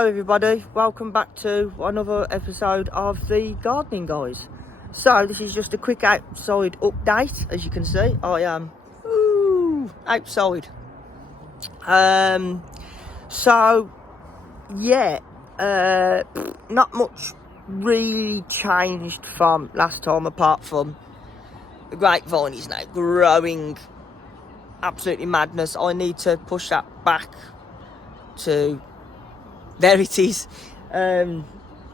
Hello everybody, welcome back to another episode of the Gardening Guys. So this is just a quick outside update. As you can see, I am outside. So yeah, not much really changed from last time, apart from the grapevine is now growing absolutely madness. I need to push that back to there it is, and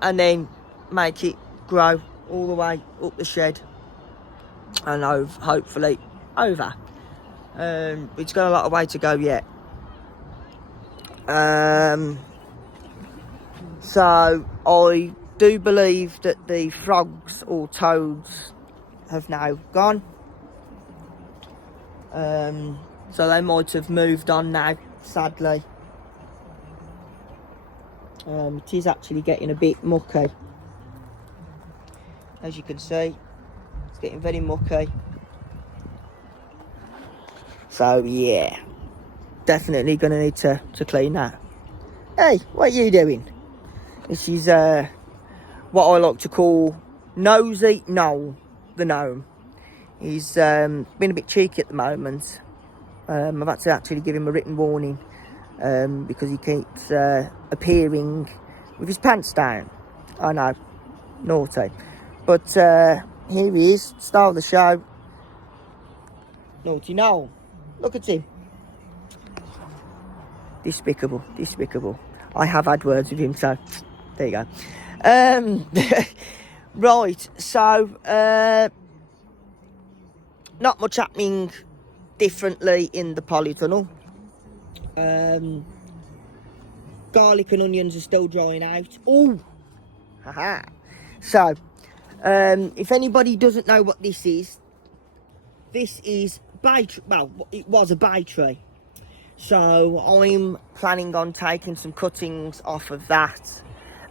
then make it grow all the way up the shed and hopefully over. It's got a lot of way to go yet. So I do believe that the frogs or toads have now gone. So they might have moved on now, sadly. It is actually getting a bit mucky. As you can see, it's getting very mucky. So yeah, definitely going to need to clean that. Hey, what are you doing? This is what I like to call Nosy Noel, the gnome. He's been a bit cheeky at the moment. I've had to actually give him a written warning. Because he keeps appearing with his pants down. I know, naughty. But here he is, star of the show. Naughty Noel. Look at him. Despicable, despicable. I have had words with him, so there you go. Right, so not much happening differently in the polytunnel. Garlic and onions are still drying out. Oh, haha. So, if anybody doesn't know what this is bay tree. Well, it was a bay tree. So I'm planning on taking some cuttings off of that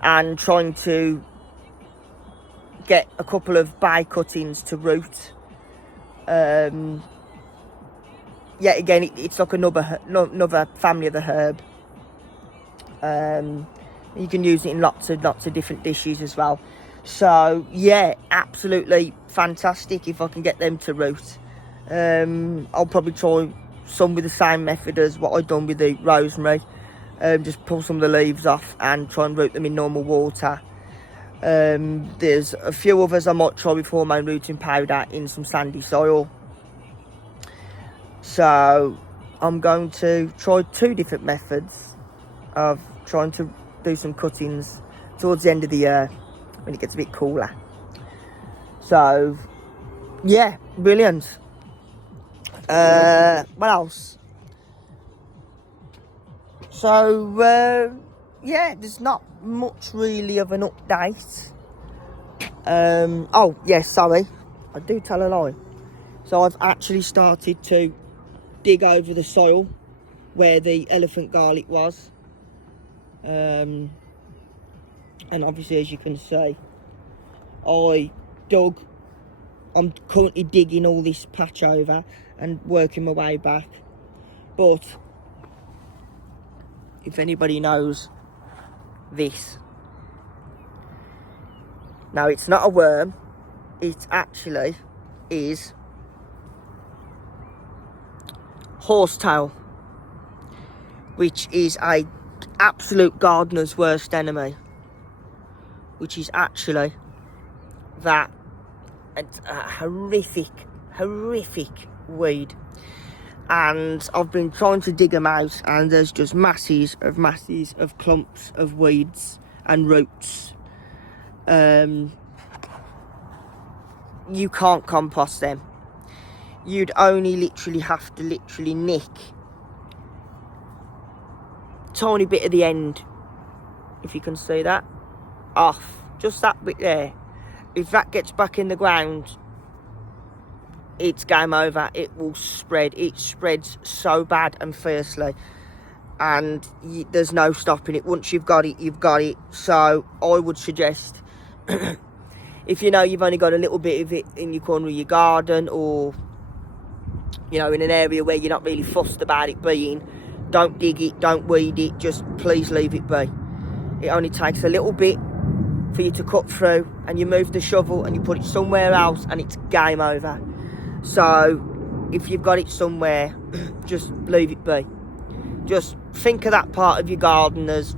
and trying to get a couple of bay cuttings to root. Yet again, it's like another family of the herb. You can use it in lots of different dishes as well. So yeah, absolutely fantastic if I can get them to root. I'll probably try some with the same method as what I've done with the rosemary. Just pull some of the leaves off and try and root them in normal water. There's a few others I might try with hormone rooting powder in some sandy soil. So I'm going to try two different methods of trying to do some cuttings towards the end of the year when it gets a bit cooler. So yeah, brilliant. What else? So yeah, there's not much really of an update. Oh yes, sorry, I do tell a lie. So I've actually started to dig over the soil where the elephant garlic was, and obviously, as you can see, I'm currently digging all this patch over and working my way back. But if anybody knows this, now it's not a worm, it actually is horsetail, which is a absolute gardener's worst enemy, which is actually that it's a horrific weed. And I've been trying to dig them out, and there's just masses of clumps of weeds and roots. You can't compost them. You'd only literally have to nick tiny bit at the end, if you can see that, off, just that bit there. If that gets back in the ground, it's game over. It will spread. It spreads so bad and fiercely, and there's no stopping it. Once you've got it, you've got it. So I would suggest if you know you've only got a little bit of it in your corner of your garden, or you know, in an area where you're not really fussed about it being, don't dig it, don't weed it, just please leave it be. It only takes a little bit for you to cut through, and you move the shovel and you put it somewhere else and it's game over. So if you've got it somewhere, just leave it be. Just think of that part of your garden as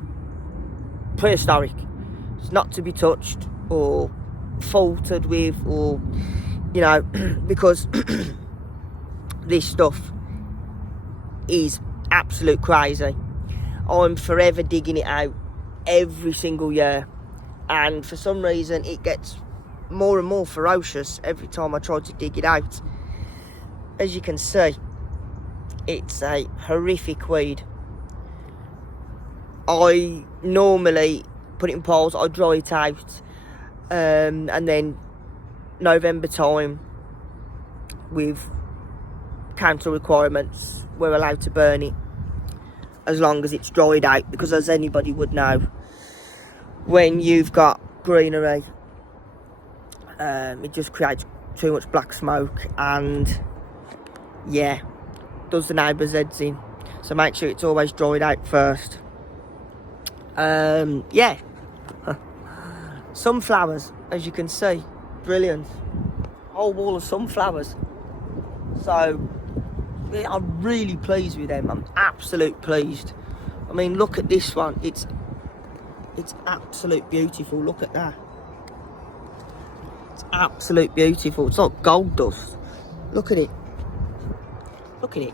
prehistoric. It's not to be touched or faltered with, or, you know, because this stuff is absolute crazy. I'm forever digging it out every single year, and for some reason it gets more and more ferocious every time I try to dig it out. As you can see, it's a horrific weed. I normally put it in piles, I dry it out, and then November time, with council requirements, we're allowed to burn it as long as it's dried out, because as anybody would know, when you've got greenery, it just creates too much black smoke, and yeah, does the neighbours' heads in. So make sure it's always dried out first. Yeah, sunflowers, as you can see, brilliant. Whole wall of sunflowers. So yeah, I'm really pleased with them. I'm absolute pleased. I mean, look at this one. It's absolute beautiful. Look at that. It's absolute beautiful. It's like gold dust. Look at it. Look at it.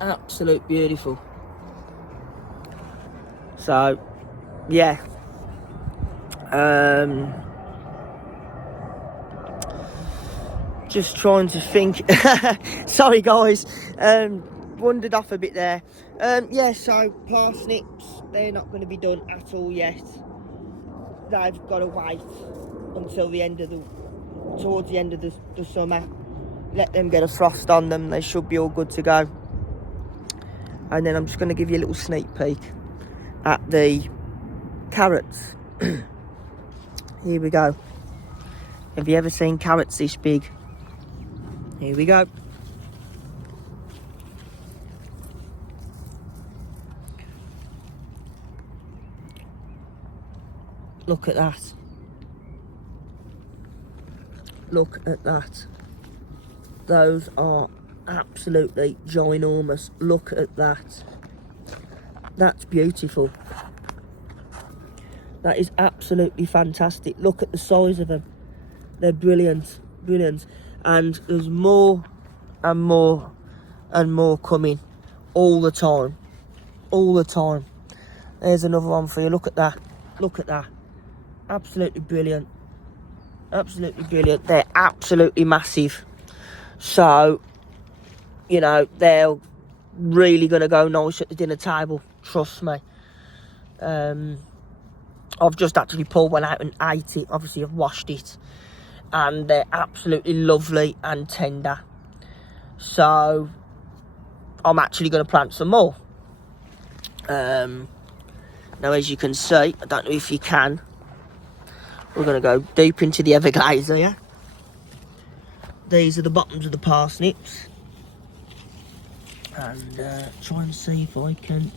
Absolute beautiful. So yeah, just trying to think. Sorry guys, wandered off a bit there. Yeah, so parsnips, they're not going to be done at all yet. They've got to wait until the end of towards the end of the summer. Let them get a frost on them. They should be all good to go. And then I'm just going to give you a little sneak peek at the carrots. Here we go. Have you ever seen carrots this big? Here we go. Look at that. Look at that. Those are absolutely ginormous. Look at that. That's beautiful. That is absolutely fantastic. Look at the size of them. They're brilliant, brilliant. And there's more and more and more coming all the time. All the time. There's another one for you. Look at that. Look at that. Absolutely brilliant. Absolutely brilliant. They're absolutely massive. So, you know, they're really going to go nice at the dinner table. Trust me. I've just actually pulled one out and ate it. Obviously, I've washed it. And they're absolutely lovely and tender. So, I'm actually going to plant some more. Now, as you can see, I don't know if you can, we're going to go deep into the Everglades here. These are the bottoms of the parsnips. And try and see if I can...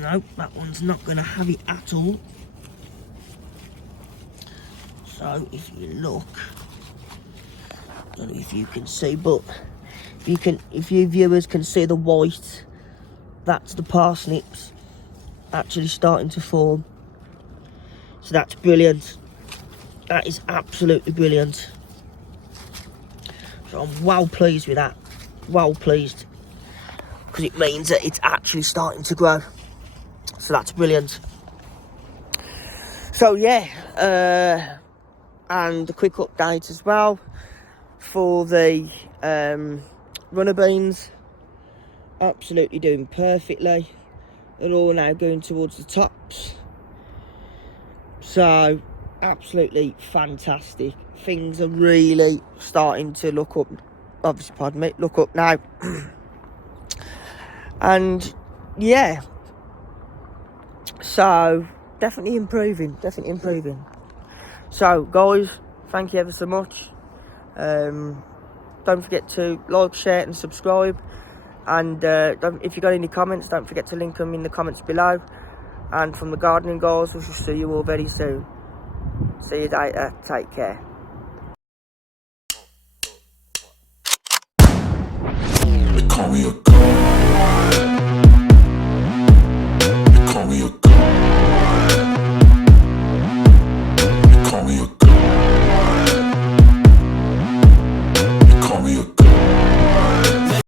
Nope, that one's not going to have it at all. So if you look, I don't know if you can see, but if you viewers can see the white, that's the parsnips actually starting to form. So that's brilliant. That is absolutely brilliant. So I'm well pleased with that. Well pleased. Because it means that it's actually starting to grow. So that's brilliant. So yeah, and a quick update as well for the runner beans. Absolutely doing perfectly. They're all now going towards the tops. So absolutely fantastic. Things are really starting to look up. Obviously, pardon me, look up now. And yeah, so definitely improving, definitely improving. So guys, thank you ever so much. don't forget to like, share and subscribe. And if you got any comments, don't forget to link them in the comments below. And from the Gardening Guys, we shall see you all very soon. See you later. Take care. They call me a god.